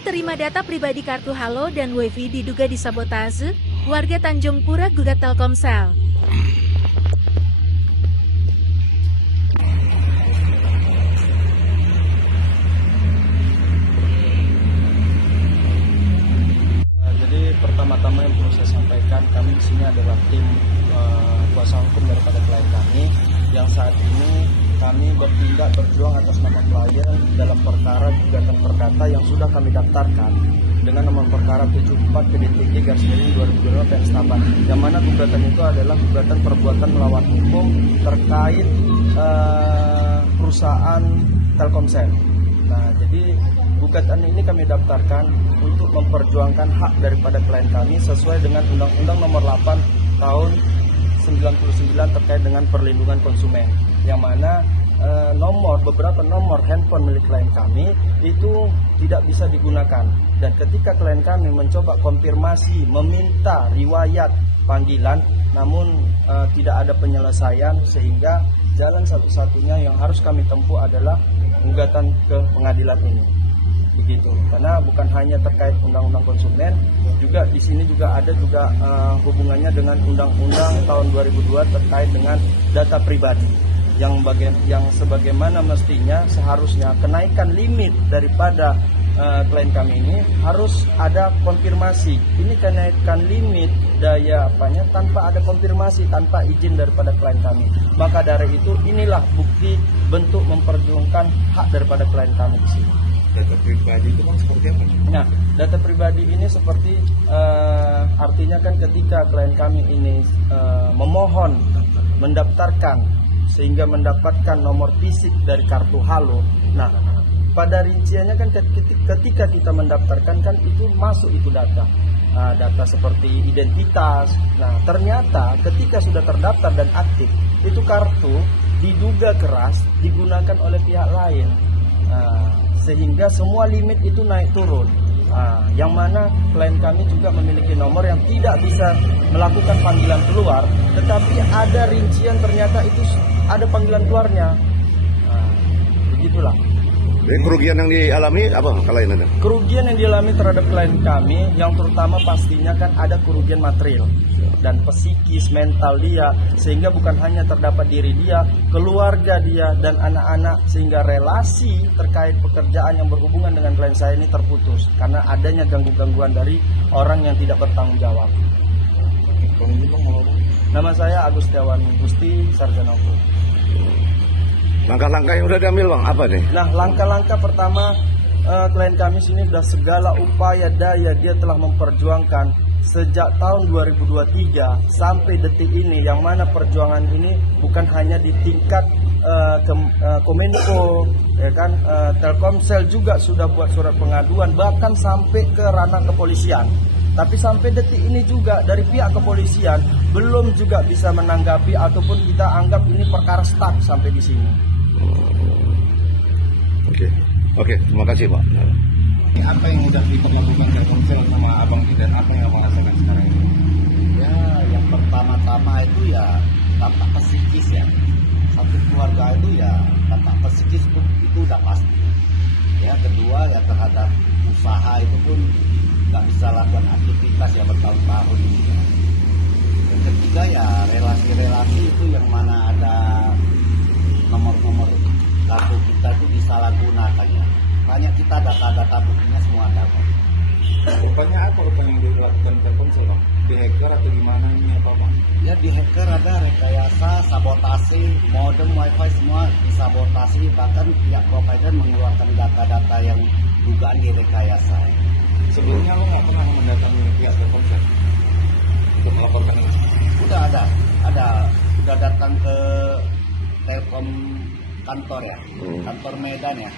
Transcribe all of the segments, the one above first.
Serah terima data pribadi kartu Halo dan WiFi diduga disabotase, warga Tanjung Pura gugat Telkomsel. Jadi pertama-tama yang perlu saya sampaikan, kami di sini adalah tim kuasa hukum daripada klien kami yang saat ini kami bertindak berjuang atas nama klien dalam perkara gugatan perdata yang sudah kami daftarkan dengan nomor perkara 74/2022 Penstaban, yang mana gugatan itu adalah gugatan perbuatan melawan hukum terkait perusahaan Telkomsel. Nah, jadi gugatan ini kami daftarkan untuk memperjuangkan hak daripada klien kami sesuai dengan Undang-Undang Nomor 8 Tahun 99 terkait dengan perlindungan konsumen, yang mana beberapa nomor handphone milik klien kami itu tidak bisa digunakan, dan ketika klien kami mencoba konfirmasi meminta riwayat panggilan namun tidak ada penyelesaian, sehingga jalan satu-satunya yang harus kami tempuh adalah gugatan ke pengadilan ini. Begitu, karena bukan hanya terkait undang-undang konsumen, juga di sini juga ada hubungannya dengan undang-undang tahun 2002 terkait dengan data pribadi yang sebagaimana mestinya seharusnya kenaikan limit daripada klien kami ini harus ada konfirmasi. Ini kenaikan limit daya tanpa ada konfirmasi, tanpa izin daripada klien kami. Maka dari itu inilah bukti bentuk memperjuangkan hak daripada klien kami di sini. Data pribadi itu kan seperti apa? Nah, data pribadi ini seperti artinya kan ketika klien kami ini memohon mendaftarkan sehingga mendapatkan nomor fisik dari kartu Halo. Nah, pada rinciannya kan ketika kita mendaftarkan kan itu masuk itu data. Data seperti identitas. Nah, ternyata ketika sudah terdaftar dan aktif, itu kartu diduga keras digunakan oleh pihak lain. Sehingga semua limit itu naik turun, yang mana klien kami juga memiliki nomor yang tidak bisa melakukan panggilan keluar, tetapi ada rincian ternyata itu ada panggilan keluarnya. Begitulah. Jadi kerugian yang dialami apa klien Anda? Kerugian yang dialami terhadap klien kami yang terutama pastinya kan ada kerugian material dan psikis, mental dia, sehingga bukan hanya terdapat diri dia, keluarga dia dan anak-anak, sehingga relasi terkait pekerjaan yang berhubungan dengan klien saya ini terputus karena adanya gangguan dari orang yang tidak bertanggung jawab. Nama saya Agus Setiawan Gusti, Sarjana Hukum. Langkah-langkah yang sudah diambil Bang, apa nih? Nah, langkah-langkah pertama, klien kami sini sudah segala upaya daya dia telah memperjuangkan sejak tahun 2023 sampai detik ini, yang mana perjuangan ini bukan hanya di tingkat Kominfo, ya kan, Telkomsel juga sudah buat surat pengaduan bahkan sampai ke ranah kepolisian. Tapi sampai detik ini juga dari pihak kepolisian belum juga bisa menanggapi ataupun kita anggap ini perkara stuck sampai di sini. Oke, terima kasih Pak. Apa yang udah diperlakukan Telkomsel sama Abang dan apa yang Abang rasakan sekarang ini? Ya, yang pertama-tama itu ya dampak psikis ya. Satu keluarga itu ya dampak psikis itu udah pasti. Ya, kedua ya terhadap usaha itu pun nggak bisa lakukan aktivitas ya bertahun-tahun. Yang ketiga ya relasi-relasi itu yang mana ada nomor-nomor kartu kita itu disalahgunakan ya. Banyak kita data-data buktinya semua ada kok. Rupanya apa yang dilakukan Telkomsel Bang? Di hacker atau gimana ini apa Bang? Ya di hacker ada rekayasa, sabotase, modem, wifi semua disabotasi. Bahkan pihak provider mengeluarkan data-data yang dugaan direkayasa. Sebelumnya lo nggak pernah mendatangi pihak Telkomsel untuk melaporkan ini? Udah udah datang ke Telkom kantor ya, kantor Medan ya.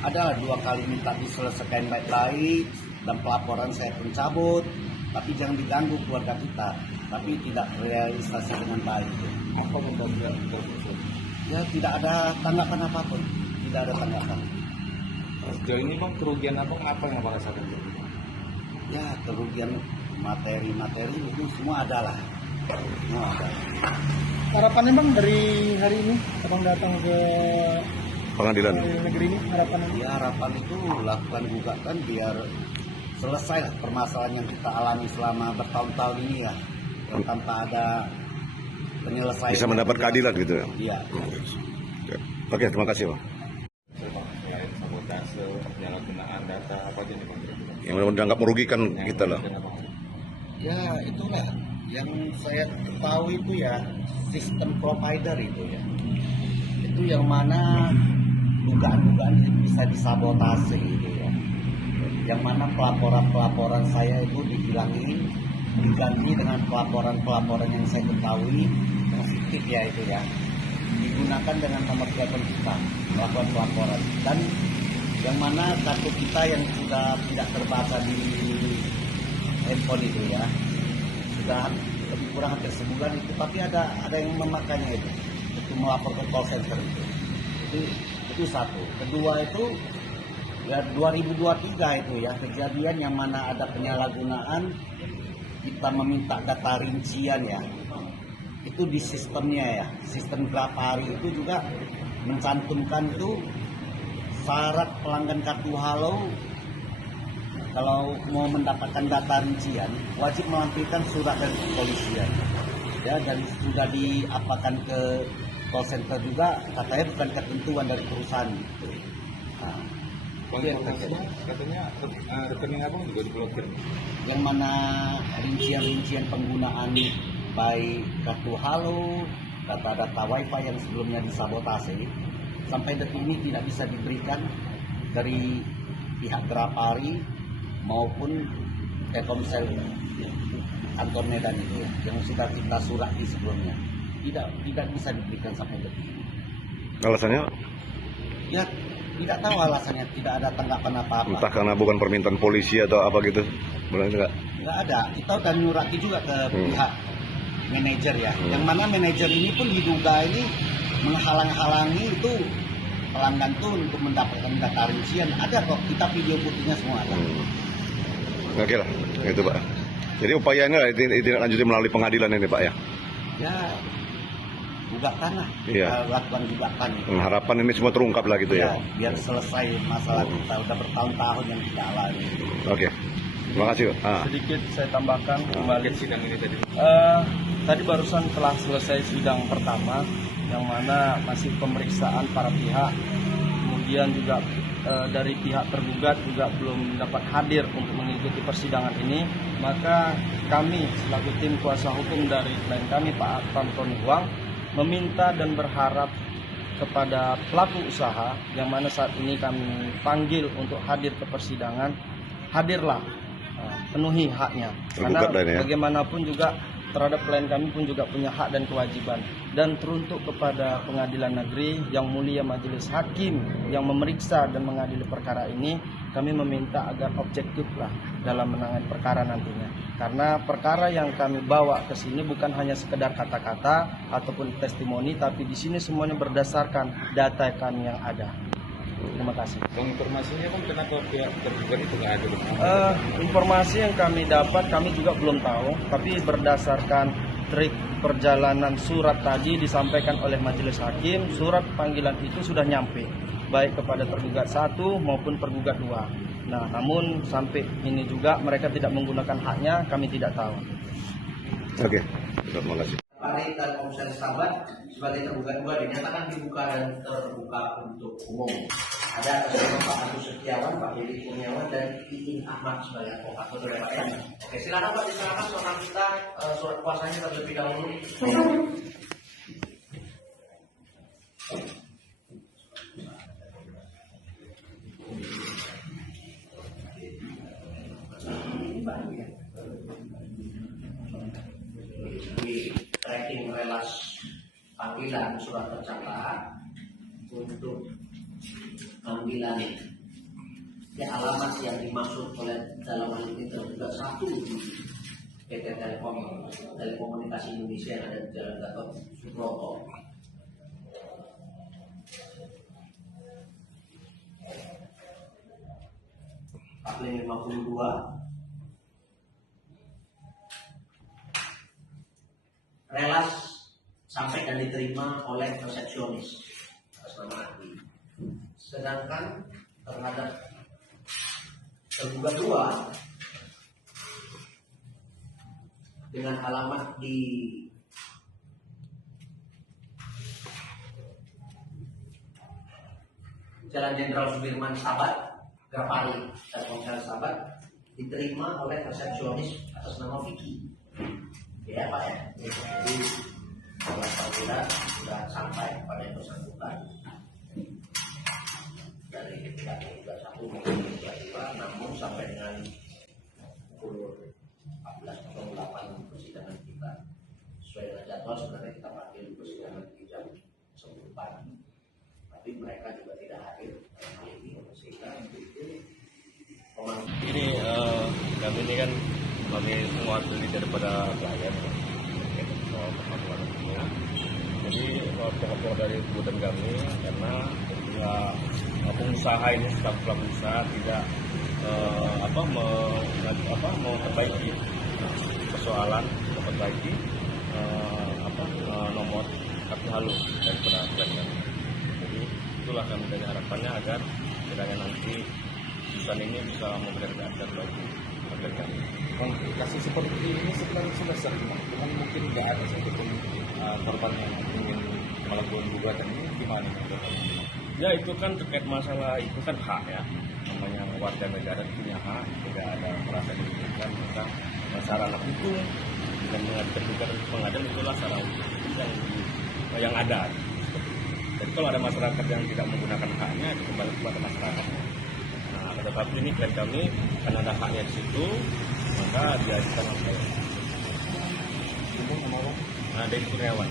Ada 2 kali minta diselesaikan baik-baik dan pelaporan saya pencabut, tapi jangan diganggu keluarga kita, tapi tidak realisasi dengan baik. Apa pembagian Telkomsel? Ya tidak ada tanggapan apapun, tidak ada tanggapan. Sejauh ini Bang, kerugian apa yang Abang rasakan? Ya kerugian materi itu semua ada lah. Semua ada. Harapannya Bang dari hari ini Abang datang ke pengadilan? negeri ini harapan Ya harapan itu lakukan gugatan biar selesai lah permasalahan yang kita alami selama bertahun-tahun ini ya, yang tanpa ada penyelesaian. Bisa mendapat keadilan gitu ya? Iya. Oke, terima kasih Bang. Selain sabotase, penyalahgunaan data, apa aja nih Bang? Yang dianggap merugikan kita lah. Ya itulah yang saya tahu itu ya, sistem provider itu ya. Itu yang mana dugaan-dugaan bisa disabotase gitu ya. Yang mana pelaporan-pelaporan saya itu dihilangin, diganti dengan pelaporan-pelaporan yang saya ketahui positif ya itu ya. Digunakan dengan nomor telepon kita melakukan pelaporan, dan yang mana kartu kita yang sudah tidak terbaca di handphone itu ya, sudah lebih kurang hampir sebulan itu, tapi ada yang memakainya itu untuk melapor ke call center itu satu. Kedua itu ya 2023 itu ya, kejadian yang mana ada penyalahgunaan, kita meminta data rincian ya, itu di sistemnya ya, sistem Grapari itu juga mencantumkan itu syarat pelanggan kartu Halo kalau mau mendapatkan data rincian wajib melampirkan surat dari kepolisian ya, dan sudah diapakan ke call center juga, katanya bukan ketentuan dari perusahaan gitu. Nah, Bang, katanya rekening abang juga diblokir. yang mana rincian-rincian penggunaan baik kartu Halo, data-data wifi yang sebelumnya disabotase sampai detik ini tidak bisa diberikan dari pihak Grapari maupun Telkomsel kantor Medan itu ya, yang sudah kita surati sebelumnya, tidak bisa diberikan sampai detik ini. Alasannya? Ya tidak tahu alasannya, tidak ada tanggapan apa-apa. Entah karena bukan permintaan polisi atau apa gitu. Benar enggak? Nggak ada. Kita udah nyurati juga ke pihak manajer ya. Yang mana manajer ini pun diduga ini menghalang-halangi itu pelanggan tuh untuk mendapatkan data rincian. Ada kok, kita video buktinya semua ada. Oke lah, itu Pak. Jadi upayanya tidak lanjuti melalui pengadilan ini Pak ya? Ya, gugatan lah. Iya. Kita lakukan gugatan. Harapan ini semua terungkap lah gitu ya? Biar selesai masalah kita. Udah bertahun-tahun yang kita alami. Oke, terima kasih Pak. sedikit saya tambahkan kembali. Sidang ini tadi. Tadi barusan telah selesai sidang pertama, yang mana masih pemeriksaan para pihak, kemudian juga dari pihak tergugat juga belum dapat hadir untuk mengikuti persidangan ini. Maka kami selaku tim kuasa hukum dari klien kami Pak Anton Huang meminta dan berharap kepada pelaku usaha yang mana saat ini kami panggil untuk hadir ke persidangan, hadirlah, penuhi haknya, karena bagaimanapun juga terhadap klien kami pun juga punya hak dan kewajiban. Dan teruntuk kepada pengadilan negeri yang mulia majelis hakim yang memeriksa dan mengadili perkara ini, kami meminta agar objektiflah dalam menangani perkara nantinya. Karena perkara yang kami bawa ke sini bukan hanya sekedar kata-kata ataupun testimoni, tapi di sini semuanya berdasarkan data kami yang ada. Terima kasih. Bang, informasinya Bang, kenapa pihak tergugat itu nggak ada? Informasi yang kami dapat kami juga belum tahu, tapi berdasarkan trik perjalanan surat tadi disampaikan oleh majelis hakim, surat panggilan itu sudah nyampe baik kepada tergugat 1 maupun tergugat 2. Nah, namun sampai ini juga mereka tidak menggunakan haknya, kami tidak tahu. Oke, terima kasih. Partai Telkomsel Sahabat sebagai tergugat 2 dinyatakan dibuka dan terbuka untuk umum. Ada Pak Agus Setiawan, Pak Hedi Kurniawan, dan Iin Ahmad sebagai advokat. Betul ya Pak ya? Oke, silakan Pak, disilakan surat kita surat kuasanya terlebih dahulu. Di tracking relasi panggilan surat tercatat untuk panggilan alamat yang dimaksud oleh dalam hal ini tergugat 1 di PT Telkom Telekomunikasi Indonesia yang ada di Jalan Gatot Subroto. April 52 relas sampai dan diterima oleh resepsionis atas nama ahli. Sedangkan terhadap tergugat 2 dengan alamat di Jalan Jenderal Sudirman Sabat, Grapari, Telkomsel Sabat, diterima oleh resepsionis atas nama Vicky. Ya Pak ya. Jadi kalau perkira sudah sampai pada yang bersangkutan dari pihak Liga 1 maupun Liga 2, namun sampai dengan pukul 14.08 persidangan kita sesuai dengan jadwal sebenarnya kita panggil persidangan di jam 10 pagi, tapi mereka juga tidak hadir dalam hal ini sehingga ini kami ini kan kami mewakili daripada klien soal permasalahan ini. Jadi pokok-pokok dari kebutuhan kami karena pengusaha ini staf pelaku usaha tidak memperbaiki persoalan, memperbaiki nomor kartu halus daripada klien kami. Jadi itulah kami dari harapannya agar kiranya nanti perusahaan ini bisa memberikan keadilan bagi klien kami. Kasus seperti ini sebenarnya sudah sering, cuman mungkin nggak ada satupun korban yang ingin melakukan gugatan ini, gimana? Ya itu kan terkait masalah itu kan hak ya, namanya warga negara punya hak, tidak ada merasa dirugikan, maka sarana hukum dengan mengajukan gugatan ke pengadilan itulah sarana hukum yang ada. Jadi kalau ada masyarakat yang tidak menggunakan haknya itu kembali kepada masyarakat. Nah, tetapi ini klien kami karena ada haknya di situ, maka diajukan oleh Dedi Kurniawan.